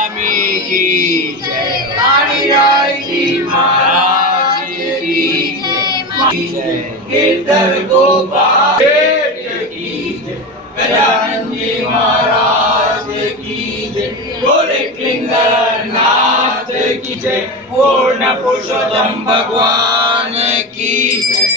स्वामी की जय, कालिराज जी महाराज की जय, गिरधर गोपाल की जय, गजानन जी महाराज की जय, गोरखलिंगर नाथ की जय, पूर्ण पुरुषोत्तम भगवान की जय।